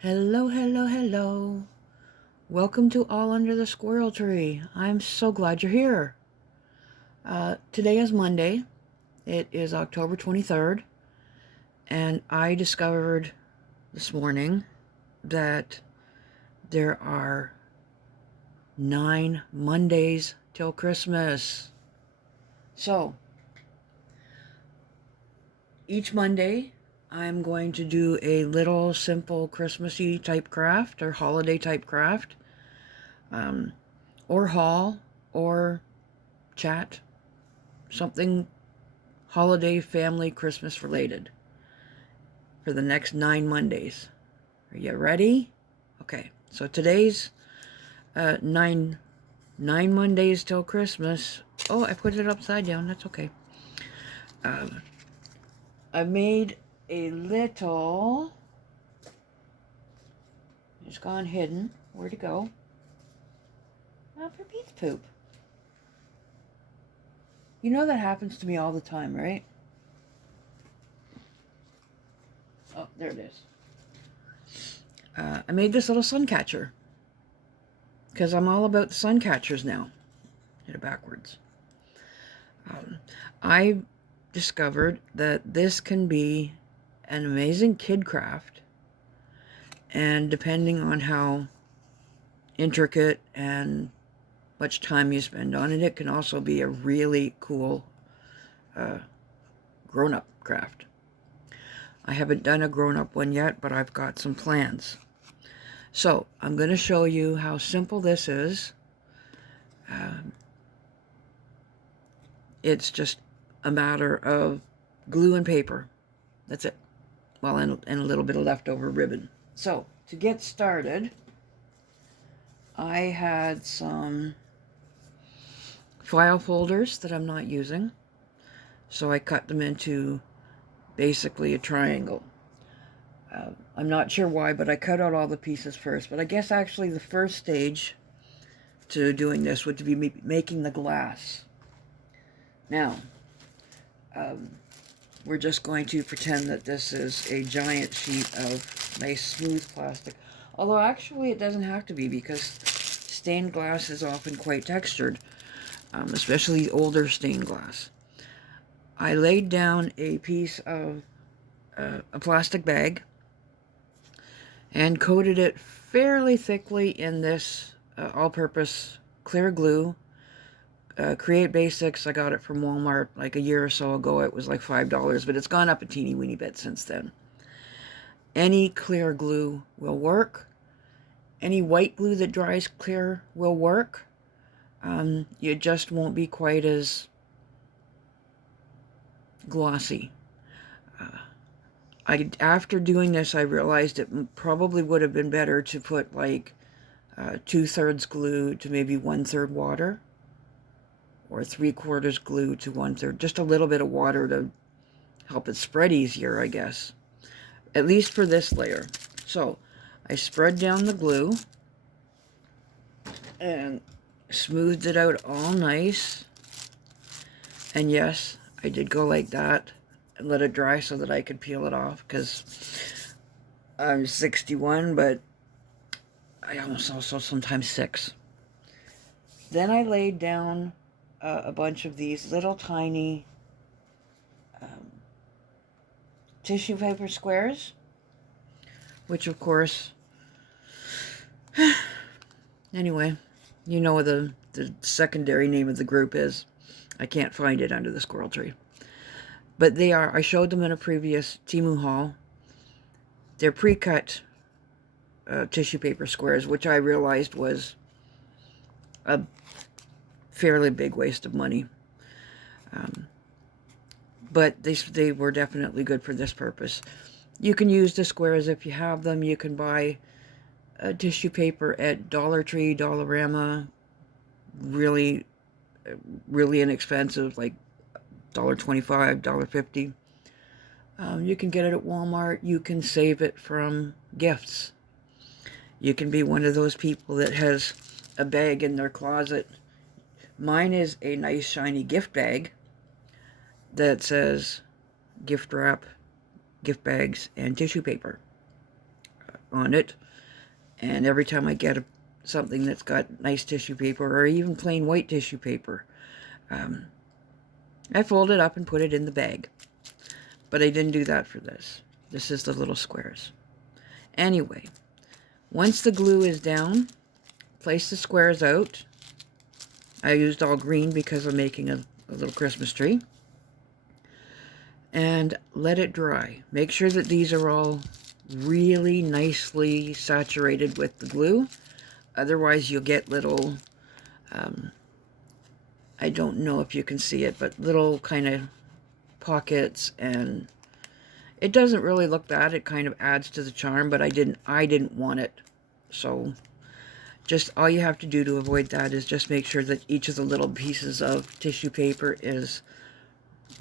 Hello, hello, hello. Welcome to All Under the Squirrel Tree. I'm so glad you're here. Today is Monday. It is October 23rd. And I discovered this morning that there are 9 Mondays till Christmas. So, each Monday, I'm going to do a little simple Christmassy type craft or holiday type craft, or haul, or chat, something holiday, family, Christmas related for the next 9 Mondays. Are you ready? Okay, so today's 9 Mondays till Christmas. Oh, I put it upside down. That's okay. I made a little. It's gone hidden. Where'd it go? Oh, for Pete's poop. You know that happens to me all the time, right? Oh, there it is. I made this little sun catcher because I'm all about the sun catchers now. Hit it backwards. I discovered that this can be an amazing kid craft, and depending on how intricate and much time you spend on it, it can also be a really cool grown-up craft. I haven't done a grown-up one yet, but I've got some plans. So I'm going to show you how simple this is. It's just a matter of glue and paper. That's it. Well, and a little bit of leftover ribbon. So to get started, I had some file folders that I'm not using. So I cut them into basically a triangle. I'm not sure why, but I cut out all the pieces first. But I guess actually the first stage to doing this would be making the glass. Now, we're just going to pretend that this is a giant sheet of nice smooth plastic. Although actually it doesn't have to be, because stained glass is often quite textured, especially older stained glass. I laid down a piece of a plastic bag and coated it fairly thickly in this all-purpose clear glue. Create Basics, I got it from Walmart like a year or so ago. It was like $5, but it's gone up a teeny weeny bit since then. Any clear glue will work. Any white glue that dries clear will work. You just won't be quite as glossy. After doing this, I realized it probably would have been better to put like 2/3 glue to maybe 1/3 water, or 3/4 glue to 1/3. Just a little bit of water to help it spread easier, I guess. At least for this layer. So I spread down the glue and smoothed it out all nice. And yes, I did go like that and let it dry so that I could peel it off, because I'm 61, but I almost also sometimes 6. Then I laid down a bunch of these little tiny tissue paper squares, which of course, anyway, you know what the secondary name of the group is. I can't find it under the squirrel tree. But they are, I showed them in a previous Temu haul. They're pre-cut tissue paper squares, which I realized was a fairly big waste of money. But they were definitely good for this purpose. You can use the squares if you have them. You can buy tissue paper at Dollar Tree, Dollarama, really inexpensive, like $1.25, $1.50. You can get it at Walmart. You can save it from gifts. You can be one of those people that has a bag in their closet. Mine is a nice shiny gift bag that says gift wrap, gift bags, and tissue paper. on it. And every time I get something that's got nice tissue paper, or even plain white tissue paper, I fold it up and put it in the bag. But I didn't do that for this. This is the little squares. Anyway, once the glue is down, place the squares out. I used all green because I'm making a little Christmas tree. And let it dry. Make sure that these are all really nicely saturated with the glue. Otherwise you'll get little, I don't know if you can see it, but little kind of pockets, and it doesn't really look bad. It kind of adds to the charm, but I didn't want it. So just all you have to do to avoid that is just make sure that each of the little pieces of tissue paper is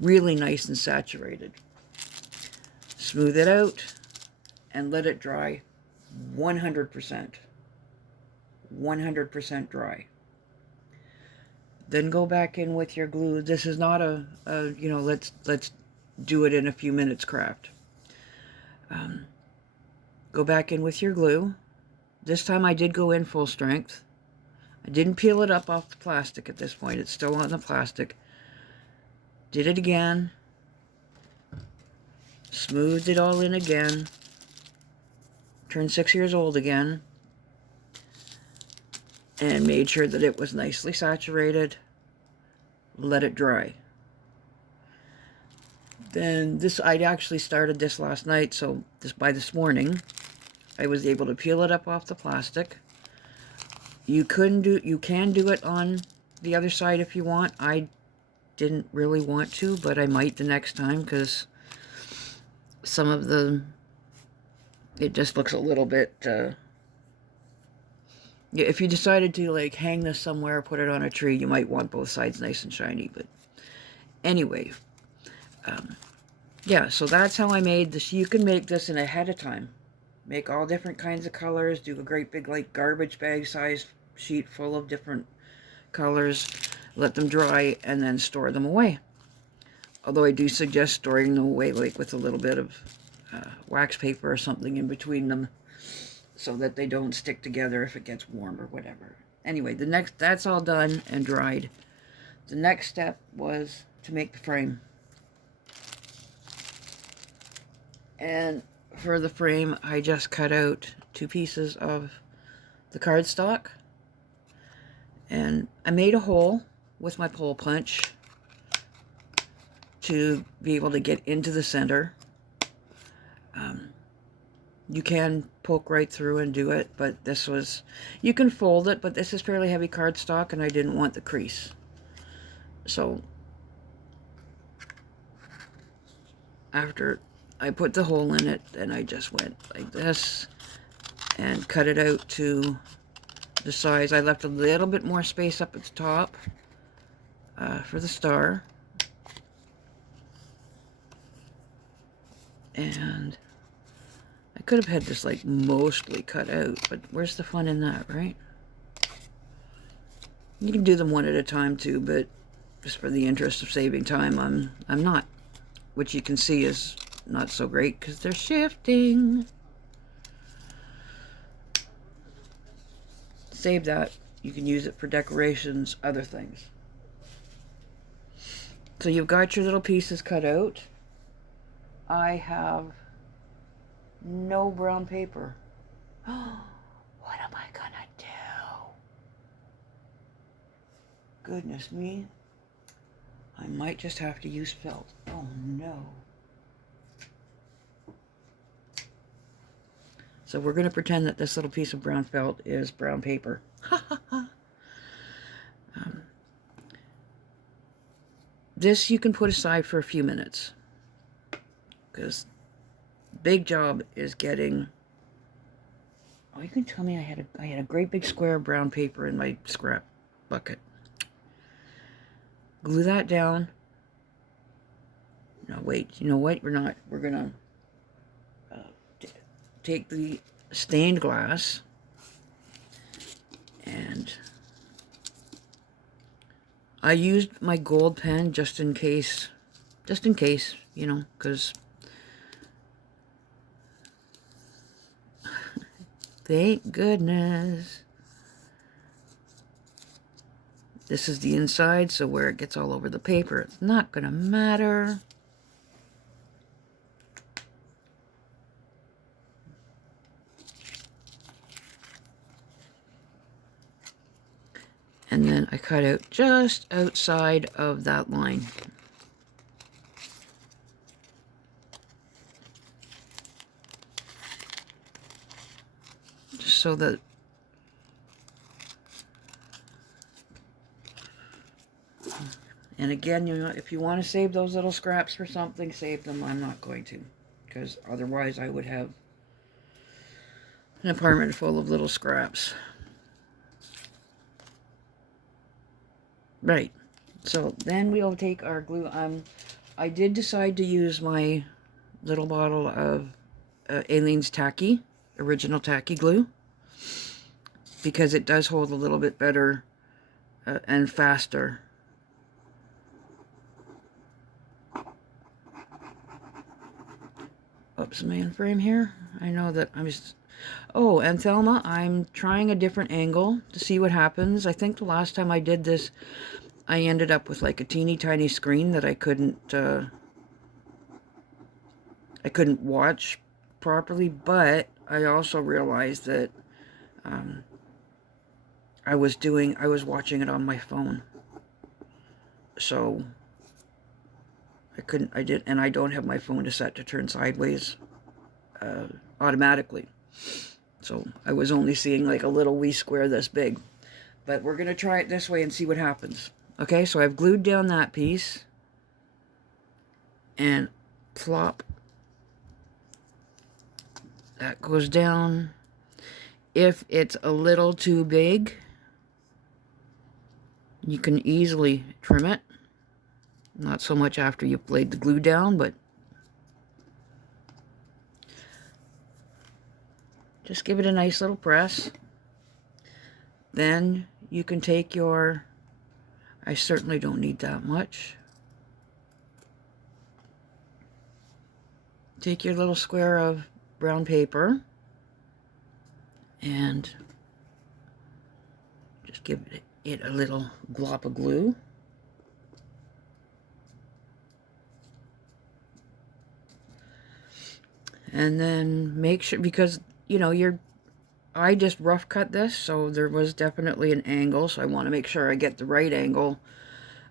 really nice and saturated. Smooth it out and let it dry 100%. 100% dry. Then go back in with your glue. This is not a you know, let's do it in a few minutes craft. Go back in with your glue. This time I did go in full strength. I didn't peel it up off the plastic at this point. It's still on the plastic. Did it again. Smoothed it all in again. Turned 6 years old again. And made sure that it was nicely saturated. Let it dry. Then this, I'd actually started this last night, so by this morning, I was able to peel it up off the plastic. You can do it on the other side if you want. I didn't really want to, but I might the next time, because some of it just looks a little bit, if you decided to like hang this somewhere, put it on a tree, you might want both sides nice and shiny. But anyway, yeah, so that's how I made this. You can make this in ahead of time. Make all different kinds of colors. Do a great big like garbage bag size sheet full of different colors. Let them dry and then store them away. Although I do suggest storing them away like with a little bit of wax paper or something in between them, so that they don't stick together if it gets warm or whatever. Anyway, that's all done and dried. The next step was to make the frame. And for the frame, I just cut out 2 pieces of the cardstock. And I made a hole with my pole punch to be able to get into the center. You can poke right through and do it, but you can fold it, but this is fairly heavy cardstock and I didn't want the crease. So after I put the hole in it, then I just went like this and cut it out to the size. I left a little bit more space up at the top for the star. And I could have had this like mostly cut out, but where's the fun in that, right? You can do them one at a time too, but just for the interest of saving time, I'm not. Which you can see is not so great because they're shifting. Save that. You can use it for decorations, other things. So you've got your little pieces cut out. I have no brown paper. What am I gonna do? Goodness me. I might just have to use felt. Oh no. So we're going to pretend that this little piece of brown felt is brown paper. This you can put aside for a few minutes, because big job is getting. Oh, you can tell me I had a great big square of brown paper in my scrap bucket. Glue that down. No, wait. You know what? We're not. We're gonna take the stained glass and I used my gold pen just in case, you know, because Thank goodness. This is the inside, so where it gets all over the paper, it's not going to matter. And then I cut out just outside of that line. Just so that and again, you know, if you want to save those little scraps for something, save them. I'm not going to, because otherwise I would have an apartment full of little scraps. Right. So then we'll take our glue. I did decide to use my little bottle of Aleene's Tacky, original tacky glue, because it does hold a little bit better and faster. Oops, mainframe here. I know that I'm just... Oh, and Thelma, I'm trying a different angle to see what happens. I think the last time I did this, I ended up with like a teeny tiny screen that I couldn't watch properly, but I also realized that I was watching it on my phone. So and I don't have my phone to set to turn sideways automatically. So I was only seeing like a little wee square this big. But we're going to try it this way and see what happens. Okay, so I've glued down that piece. And plop. That goes down. If it's a little too big, you can easily trim it. Not so much after you've laid the glue down, but just give it a nice little press. Then you can take your, I certainly don't need that much. Take your little square of brown paper and just give it a little glop of glue. And then make sure, because, you know, I just rough cut this, so there was definitely an angle, so I want to make sure I get the right angle.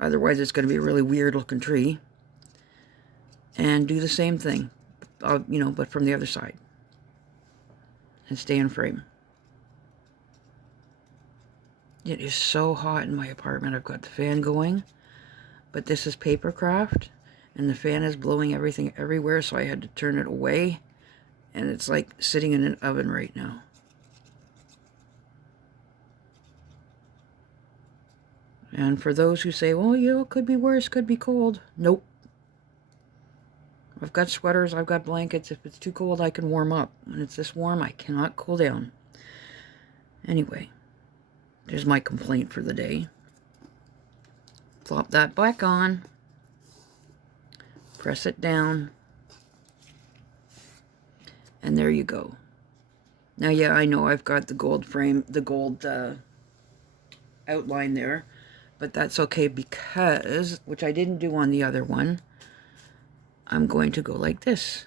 Otherwise, it's going to be a really weird looking tree. And do the same thing, you know, but from the other side. And stay in frame. It is so hot in my apartment. I've got the fan going, but this is paper craft, and the fan is blowing everything everywhere, so I had to turn it away. And it's like sitting in an oven right now. And for those who say, well, you know, it could be worse, could be cold. Nope. I've got sweaters, I've got blankets. If it's too cold, I can warm up. When it's this warm, I cannot cool down. Anyway, there's my complaint for the day. Plop that back on. Press it down. And there you go. Now, yeah, I know I've got the gold frame, the gold outline there, but that's okay because, which I didn't do on the other one, I'm going to go like this.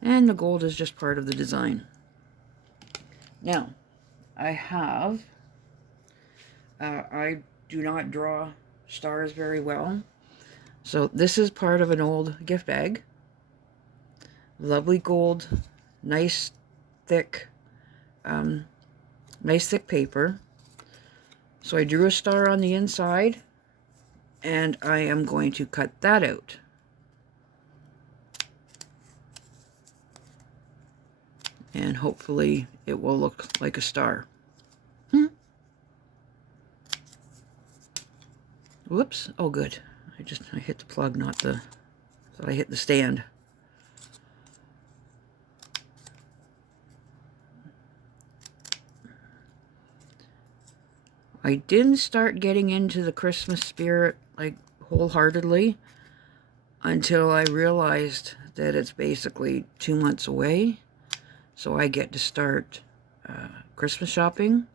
And the gold is just part of the design. Now, I do not draw stars very well. So this is part of an old gift bag. Lovely gold, nice thick paper. So I drew a star on the inside, and I am going to cut that out. And hopefully it will look like a star. Whoops, oh good. I hit the plug, not the, I hit the stand. I didn't start getting into the Christmas spirit, like, wholeheartedly until I realized that it's basically 2 months away. So I get to start Christmas shopping.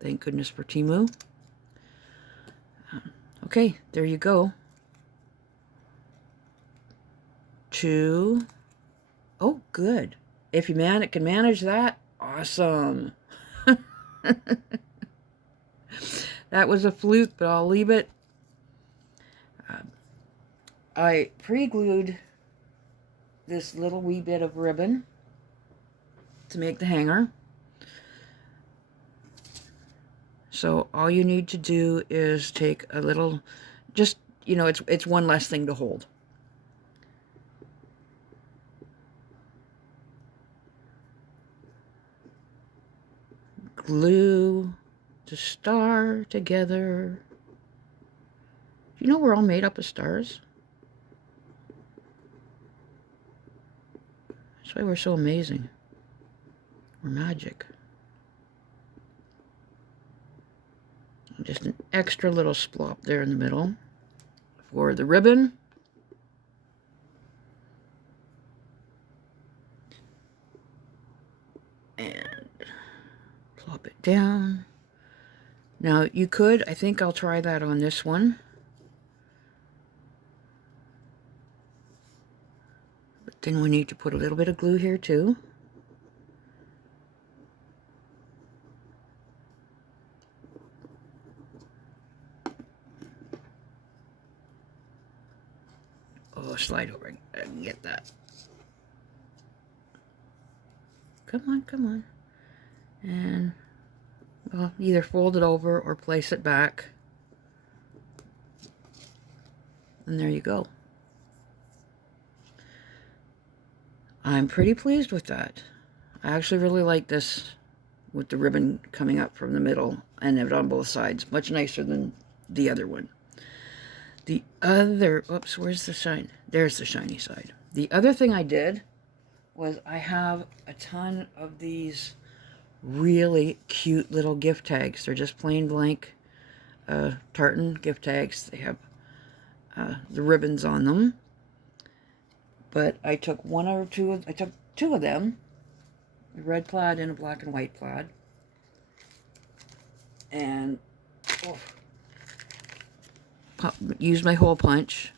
Thank goodness for Temu. Okay, there you go. 2. Oh, good. If you can manage that, awesome. That was a fluke, but I'll leave it. I pre-glued this little wee bit of ribbon to make the hanger. So all you need to do is take a little, just, you know, it's one less thing to hold. Glue the star together. You know we're all made up of stars? That's why we're so amazing. We're magic. Just an extra little splop there in the middle for the ribbon. And plop it down. Now you could, I think I'll try that on this one. But then we need to put a little bit of glue here too. Oh, slide over. I can get that. Come on, come on. And, well, either fold it over or place it back. And there you go. I'm pretty pleased with that. I actually really like this with the ribbon coming up from the middle and it on both sides. Much nicer than the other one. The other, oops, where's the shine? There's the shiny side. The other thing I did was I have a ton of these really cute little gift tags. They're just plain blank tartan gift tags. They have the ribbons on them. But I took I took two of them, a red plaid and a black and white plaid. And used my hole punch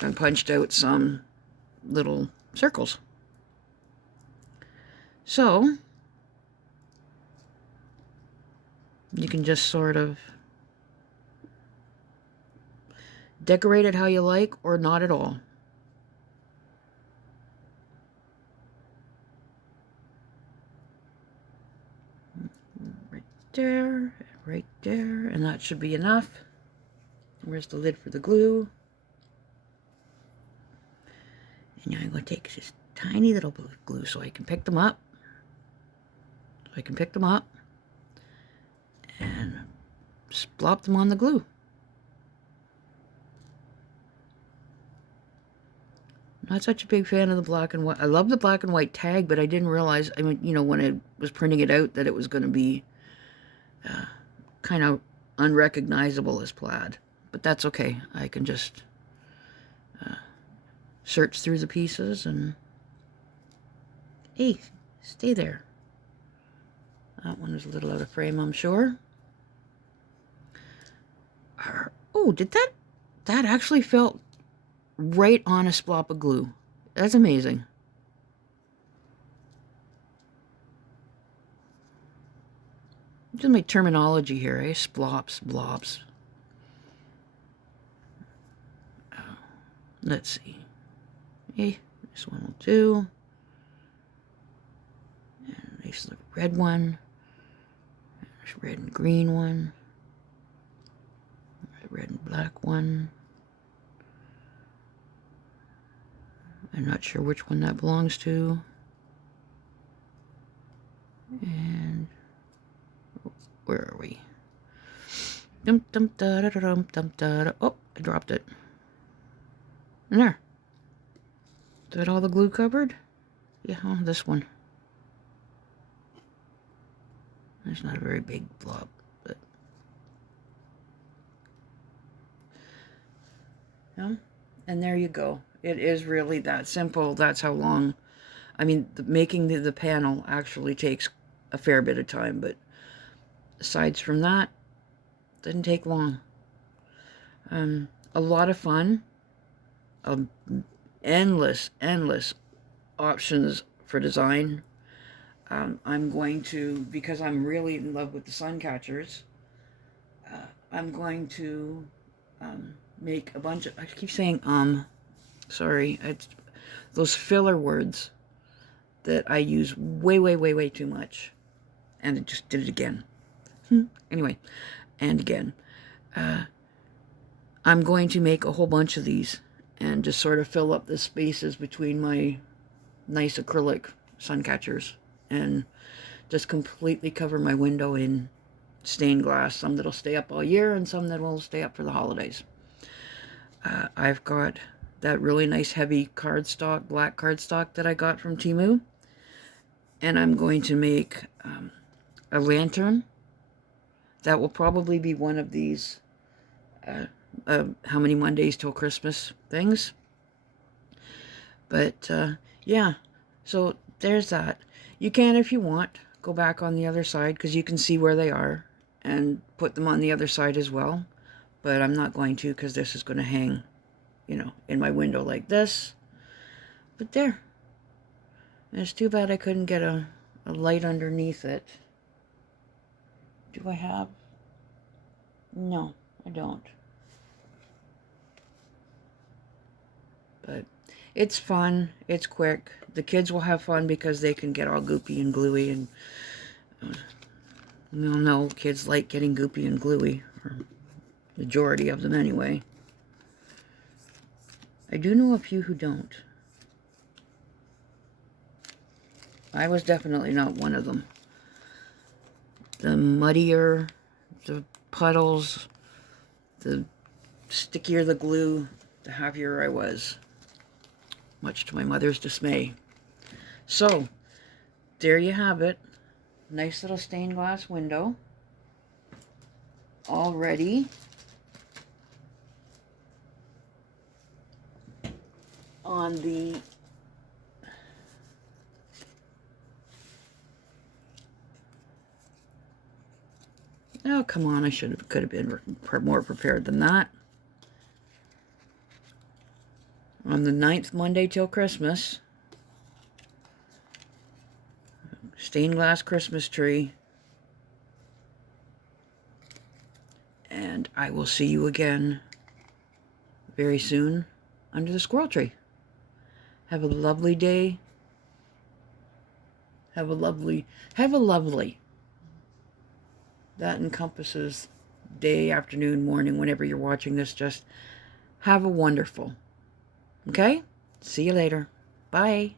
and punched out some little circles. So you can just sort of decorate it how you like or not at all. Right there, and that should be enough. Where's the lid for the glue? And now I'm going to take this tiny little bit of glue so I can pick them up. And splop them on the glue. Not such a big fan of the black and white. I love the black and white tag, but I didn't realize, I mean, you know, when I was printing it out, that it was going to be kind of unrecognizable as plaid. But that's okay. I can just search through the pieces and... Hey, stay there. That one is a little out of frame, I'm sure. Oh, did that... That actually felt right on a splop of glue. That's amazing. Just my terminology here, eh? Splops, blobs. Let's see. Okay, this one will do. And there's the red one. There's red and green one. Red and black one. I'm not sure which one that belongs to. And where are we? Dum dum da da da dum dum da da. Oh, I dropped it. There. Is that all the glue covered? Yeah, oh, this one. It's not a very big blob, but yeah. And there you go. It is really that simple. That's how long. I mean, making the panel actually takes a fair bit of time, but aside from that, didn't take long. A lot of fun. Endless options for design. I'm going to, because I'm really in love with the sun catchers, I'm going to make a bunch of, I keep saying sorry, it's those filler words that I use way too much. And I just did it again. Anyway, and again. I'm going to make a whole bunch of these and just sort of fill up the spaces between my nice acrylic sun catchers and just completely cover my window in stained glass. Some that'll stay up all year and some that will stay up for the holidays. I've got that really nice heavy cardstock, black cardstock that I got from Temu. And I'm going to make a lantern that will probably be one of these how many Mondays till Christmas things. But yeah, so there's that. You can, if you want, go back on the other side because you can see where they are and put them on the other side as well. But I'm not going to because this is going to hang, you know, in my window like this. But there. And it's too bad I couldn't get a light underneath it. Do I have? No, I don't. But it's fun. It's quick. The kids will have fun because they can get all goopy and gluey. And you all know kids like getting goopy and gluey. Or majority of them anyway. I do know a few who don't. I was definitely not one of them. The muddier, the puddles, the stickier the glue, the happier I was. Much to my mother's dismay. So, there you have it. Nice little stained glass window. All ready. On the oh, come on, could have been more prepared than that. On the 9th Monday till Christmas, stained glass Christmas tree. And I will see you again very soon under the squirrel tree. Have a lovely day. Have a lovely. That encompasses day, afternoon, morning, whenever you're watching this. Just have a wonderful. Okay? See you later. Bye.